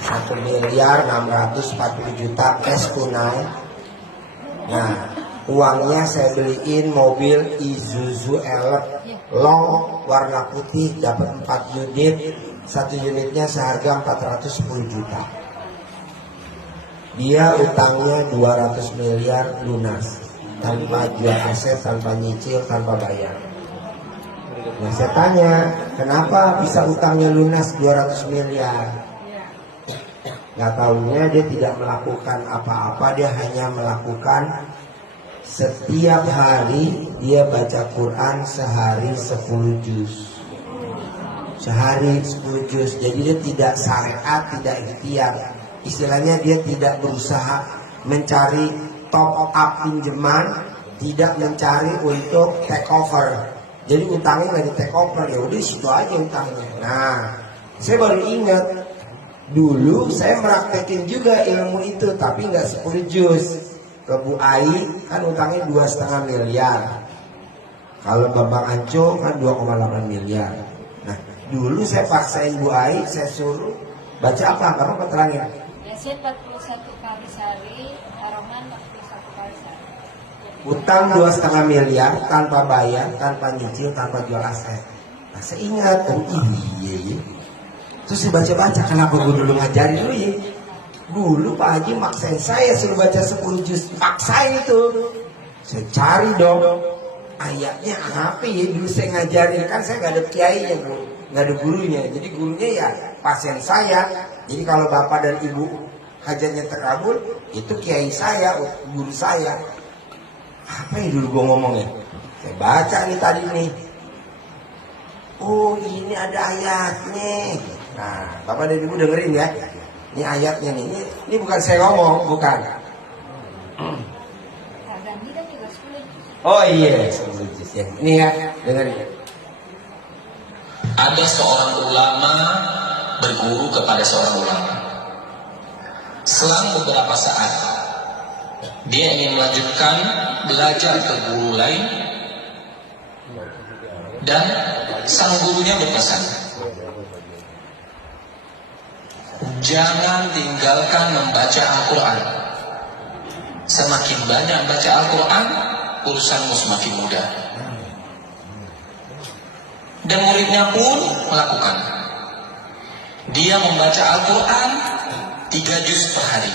1.640.000.000 cash tunai. Nah, uangnya saya beliin mobil Isuzu Elf long warna putih, dapat 4 unit. Satu unitnya seharga 410 juta. Dia utangnya 200 miliar lunas, tanpa jual aset, tanpa nyicil, tanpa bayar. Nah, saya tanya, kenapa bisa utangnya lunas 200 miliar? Nggak tahunya dia tidak melakukan apa-apa, dia hanya melakukan setiap hari dia baca Quran sehari 10 juz. Sehari 10 juz. Jadi dia tidak syariat, tidak ikhtiar. Istilahnya dia tidak berusaha mencari top up pinjaman, tidak mencari untuk take over. Jadi utangnya nggak di take over, ya udah situ aja utangnya. Nah, saya baru ingat dulu saya meraktekin juga ilmu itu, tapi nggak 10 juz. Ke Bu Ai kan utangnya 2,5 miliar. Kalau Bambang Anco kan 2,8 miliar. Nah, dulu saya paksain Bu Ai, saya suruh baca apa? Kamu keterangin. Yasin 41 kali sehari, Ar-Rahman 41 kali sehari. Utang 2,5 miliar tanpa bayar, tanpa nyicil, tanpa jual aset. Nah, saya ingat, oh iya. Terus saya baca-baca, kenapa gue dulu ngajarin dulu ya? Dulu Pak Haji maksain saya suruh baca 10 juz, maksain itu. Saya cari dong ayatnya apa ya, dulu saya ngajarin, kan saya nggak ada kiainya bro, nggak ada gurunya, jadi gurunya ya pasien saya. Jadi kalau bapak dan ibu hajatnya terkabul, itu kiai saya, guru saya. Apa yang dulu gue ngomongnya? Saya baca nih tadi nih, oh ini ada ayatnya. Nah, bapak dan ibu dengerin ya, ini ayatnya nih, ini bukan saya ngomong, bukan. Oh iya, ya. Ini ya, dengerin. Ada seorang ulama berguru kepada seorang ulama. Selang beberapa saat, dia ingin melanjutkan belajar ke guru lain, dan sang gurunya berpesan, jangan tinggalkan membaca Al-Quran. Semakin banyak baca Al-Quran, urusanmu semakin mudah. Dan muridnya pun melakukan. Dia membaca Al-Quran 3 juz per hari.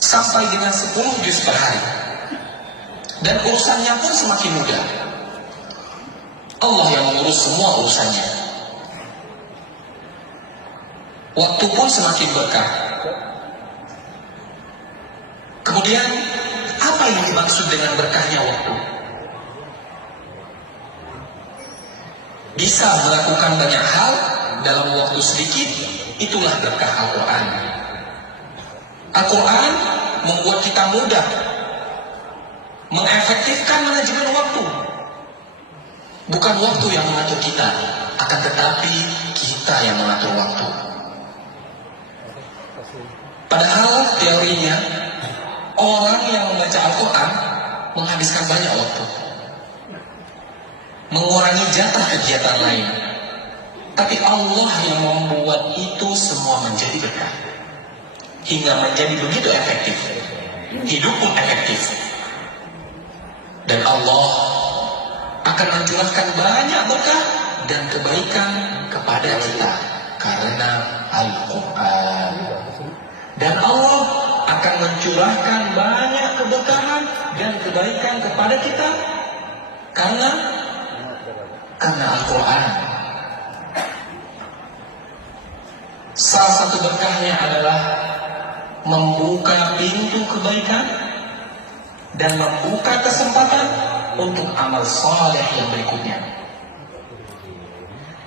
Sampai dengan 10 juz per hari. Dan urusannya pun semakin mudah. Allah yang mengurus semua urusannya. Waktu pun semakin berkah. Kemudian, apa yang dimaksud dengan berkahnya waktu? Bisa melakukan banyak hal dalam waktu sedikit, itulah berkah Al-Quran. Al-Quran membuat kita mudah mengefektifkan manajemen waktu. Bukan waktu yang mengatur kita, akan tetapi kita yang mengatur waktu. Padahal teorinya, orang yang membaca Al-Quran menghabiskan banyak waktu, mengurangi jatah kegiatan lain. Tapi Allah yang membuat itu semua menjadi berkah, hingga menjadi begitu efektif. Hidup pun efektif. Dan Allah akan mencurahkan banyak berkah dan kebaikan kepada kita karena Al-Quran. Dan Allah akan mencurahkan banyak keberkahan dan kebaikan kepada kita karena Al-Quran. Salah satu berkahnya adalah membuka pintu kebaikan dan membuka kesempatan untuk amal saleh yang berikutnya.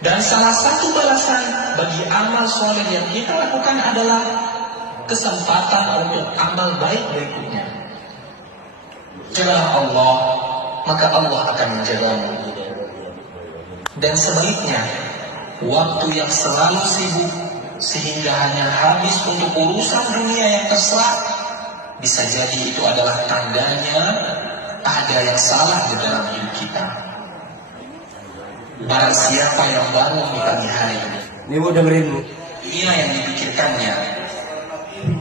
Dan salah satu balasan bagi amal saleh yang kita lakukan adalah kesempatan untuk amal baik berikutnya. Jagalah Allah, maka Allah akan menjagamu. Dan sebaliknya, waktu yang selalu sibuk sehingga hanya habis untuk urusan dunia yang terserah, bisa jadi itu adalah tandanya ada yang salah di dalam hidup kita. Barang siapa yang bangun di pagi hari, Ini Bu dengerin Bu. ia yang dipikirkannya,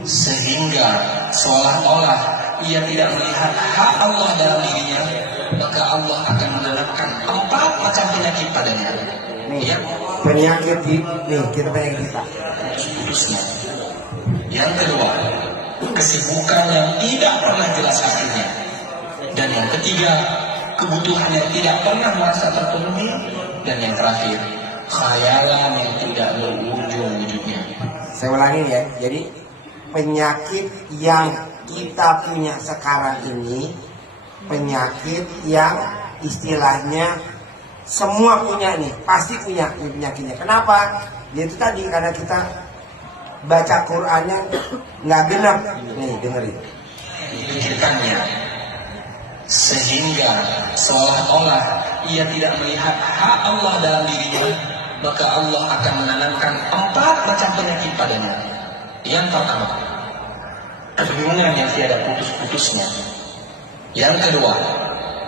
sehingga seolah-olah ia tidak melihat hak Allah dalam dirinya, maka Allah akan menanamkan 4 macam penyakit padanya. Nih, Yang penyakit nih kita penyakit kita. putusnya. Yang kedua, kesibukan yang tidak pernah jelas akhirnya. Dan yang ketiga, kebutuhan yang tidak pernah merasa terpenuhi. Dan yang terakhir, khayalan yang tidak berujung wujudnya. Saya ulangin ya. Jadi penyakit yang kita punya sekarang ini, penyakit yang istilahnya semua punya nih, pasti punya penyakitnya. Kenapa? Ya itu tadi, karena kita baca Qur'annya nggak genap. Nih dengerin. Dipikirkannya, sehingga seolah-olah ia tidak melihat hak Allah dalam dirinya, maka Allah akan menanamkan 4 macam penyakit padanya. Yang pertama, kebingungan yang tiada putus-putusnya. Yang kedua,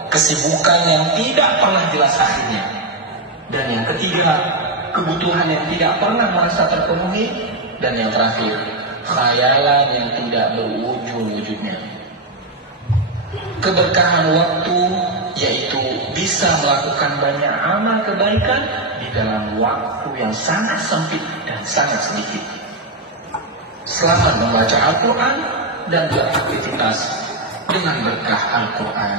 kesibukan yang tidak pernah jelas akhirnya. Dan yang ketiga, kebutuhan yang tidak pernah merasa terpenuhi. Dan yang terakhir, khayalan yang tidak berujung wujudnya. Keberkahan waktu yaitu bisa melakukan banyak amal kebaikan di dalam waktu yang sangat sempit dan sangat sedikit. Selamat membaca Al-Quran dan beraktivitas dengan berkah Al-Quran.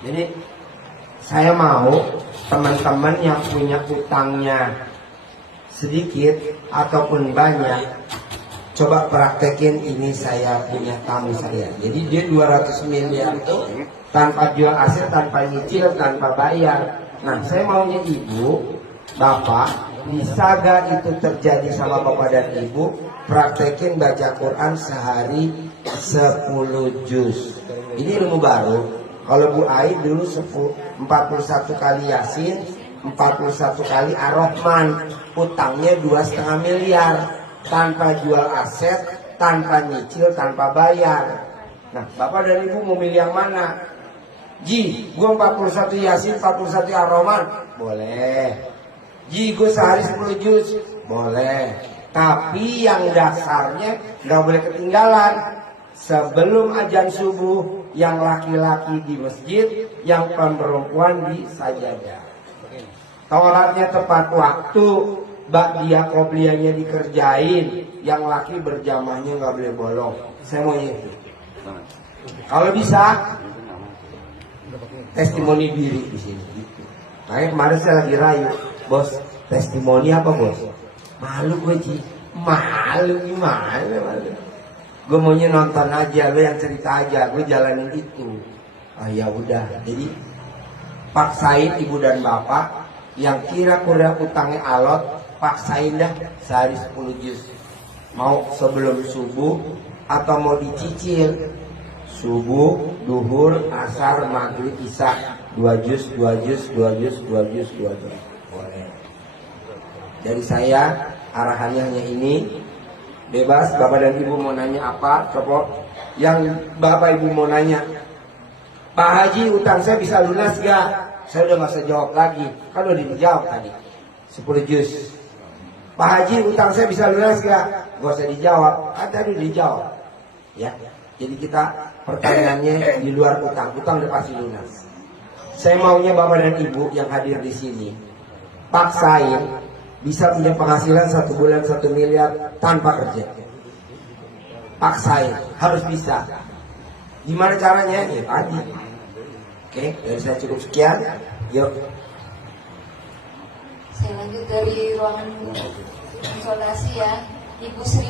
Jadi saya mau teman-teman yang punya utangnya sedikit ataupun banyak, coba praktekin ini. Saya punya tamu saya. Jadi dia 200 miliar itu tanpa jual aset, tanpa nyicil, tanpa bayar. Nah, saya maunya ibu, bapak, bisa gak itu terjadi sama bapak dan ibu? Praktekin baca Quran sehari 10 juz. Ini ilmu baru. Kalau Bu Ai dulu 41 kali Yasin, 41 kali Ar-Rahman, utangnya 2,5 miliar, tanpa jual aset, tanpa nyicil, tanpa bayar. Nah, bapak dan ibu mau milih yang mana? Ji, gue 41 Yasin, 41 Ar-Rahman, boleh. Ji, gue sehari 10 juz, boleh. Tapi yang dasarnya nggak boleh ketinggalan. Sebelum azan subuh, yang laki-laki di masjid, yang perempuan di sajadah. Sholatnya tepat waktu, ba'diyah qobliyahnya dikerjain, yang laki berjamaahnya nggak boleh bolong. Saya mau itu. Kalau bisa, testimoni diri di sini. Makanya kemarin saya lagi rayu, bos, testimoni apa bos? Malu gue Ci, malu gimana malu. Gue maunya nonton aja, lo yang cerita aja, gue jalanin itu. Ah ya udah, jadi paksain ibu dan bapak yang kira-kira utangnya alot, paksain dah sehari 10 juz. Mau sebelum subuh atau mau dicicil, subuh, duhur, asar, maghrib, isya, 2 juz, 2 juz, 2 juz, 2 juz, 2 juz. Boleh. Dari saya arahannya hanya ini. Bebas, bapak dan ibu mau nanya apa, coba. Yang bapak ibu mau nanya, Pak Haji, utang saya bisa lunas gak? Saya udah gak usah jawab lagi, kan udah dijawab tadi 10 juz. Pak Haji, utang saya bisa lunas gak? Gak usah dijawab, kan tadi udah dijawab. Ya, jadi kita pertanyaannya di luar utang, utang udah pasti lunas. Saya maunya bapak dan ibu yang hadir di sini paksain bisa punya penghasilan 1 bulan 1 miliar tanpa kerja. Paksain, harus bisa. Gimana caranya? Ya tadi. Oke, dari saya cukup sekian. Yuk. Saya lanjut dari ruangan konsultasi ya. Ibu Sri